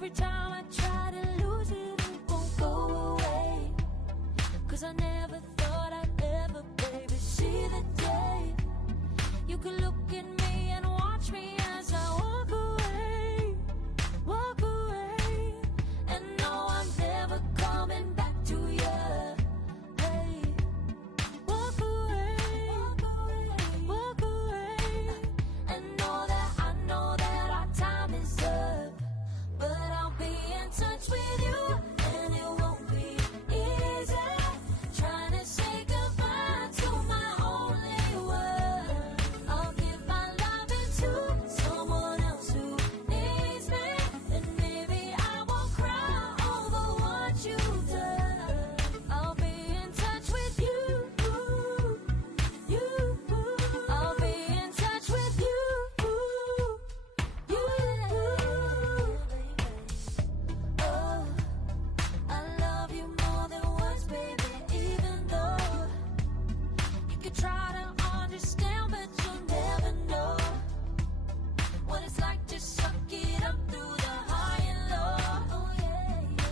Every time I try to lose it, it won't go away. 'Cause I never thought I'd ever, baby, see the day you could look at me and watch me as I walk away, walk away. And no, I'm never coming back to you. Hey, walk away, walk away, walk away. And I know that our time is up, but I'll be in touch with you, and it won't be easy trying to say goodbye to my only one. I'll give my loving to someone else who needs me, and maybe I won't cry over what you've done. I'll be in touch with you, you. I'll be in touch with you, you. Oh, I love you more than words, baby, even though you could try to understand, but you'll never know what it's like to suck it up through the high and low.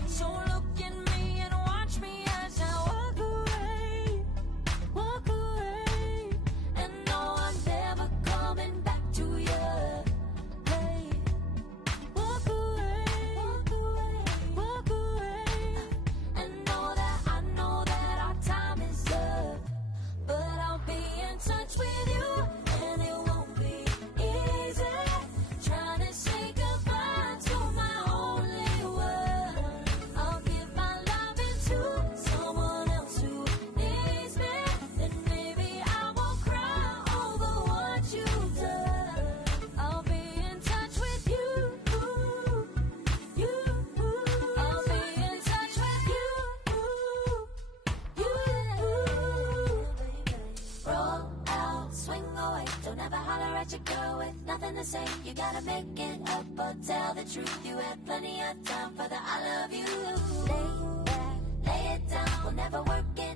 So look at me and watch me as I walk away, walk away. And no, I'm never coming back to you. Hey, walk away, walk away, walk away. And I know that our time is up, but I'll be in touch with you, and it won't be easy trying to say goodbye to my only one. I'll give my loving to someone else who needs me, and maybe I won't cry over what you've done. I'll be in touch with you, you. I'll be in touch with you, you. Roll out, swing away. Don't ever holler at your girl with nothing to say. You gotta make it up or tell the truth. You had plenty of time for the I love you. Lay back, lay it down. We'll never work it